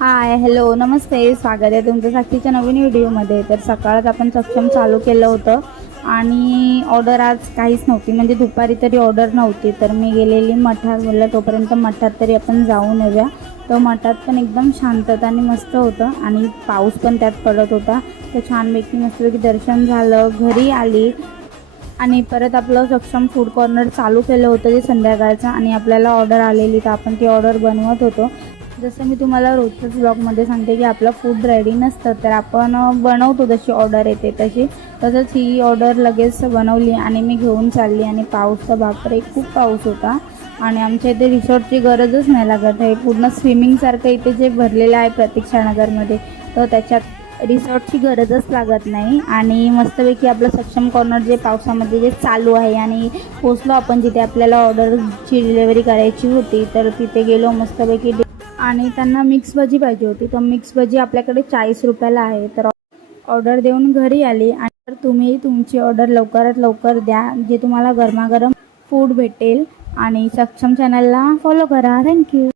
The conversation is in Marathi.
हाय, हॅलो, नमस्ते. स्वागत आहे तुमचं साक्षीच्या नवीन व्हिडिओमध्ये. तर सकाळच आपण सक्षम चालू केलं होतं आणि ऑर्डर आज काहीच नव्हती, म्हणजे दुपारी तरी ऑर्डर नव्हती. तर मी गेलेली मठात, बोललं तोपर्यंत मठात तरी आपण जाऊन येऊया. तर मठात पण एकदम शांतता आणि मस्त होतं आणि पाऊस पण त्यात पडत होता. तर छानपैकी मस्तपैकी दर्शन झालं, घरी आली आणि परत आपलं सक्षम फूड कॉर्नर चालू केलं होतं ते संध्याकाळचं. आणि आपल्याला ऑर्डर आलेली, तर आपण ती ऑर्डर बनवत होतो. जसं मी तुम्हाला रोजच्याच ब्लॉगमध्ये सांगते की आपलं फूड रेडी नसतं, तर आपण बनवतो जशी ऑर्डर येते तशी. तसंच ही ऑर्डर लगेच बनवली आणि मी घेऊन चालली. आणि पाऊस तर बापरे, खूप पाऊस होता. आणि आमच्या इथे रिसॉर्टची गरजच नाही लागत आहे. पूर्ण स्विमिंगसारखं इथे जे भरलेलं आहे प्रतीक्षानगरमध्ये, तर त्याच्यात रिसॉर्टची गरजच लागत नाही. आणि मस्तपैकी आपलं सक्षम कॉर्नर जे पावसामध्ये जे चालू आहे, आणि पोचलो आपण जिथे आपल्याला ऑर्डरची डिलेवरी करायची होती. तर तिथे गेलो मस्तपैकी आणि त्यांना मिक्स भजी पाहिजे होती. तर मिक्स भजी आपल्याकडे 40 रुपयाला आहे. तर ऑर्डर देऊन घरी आली. आणि तर तुम्ही तुमची ऑर्डर लवकरात लवकर द्या, जे तुम्हाला गरमागरम फूड भेटेल. आणि सक्षम चॅनलला फॉलो करा. थँक्यू.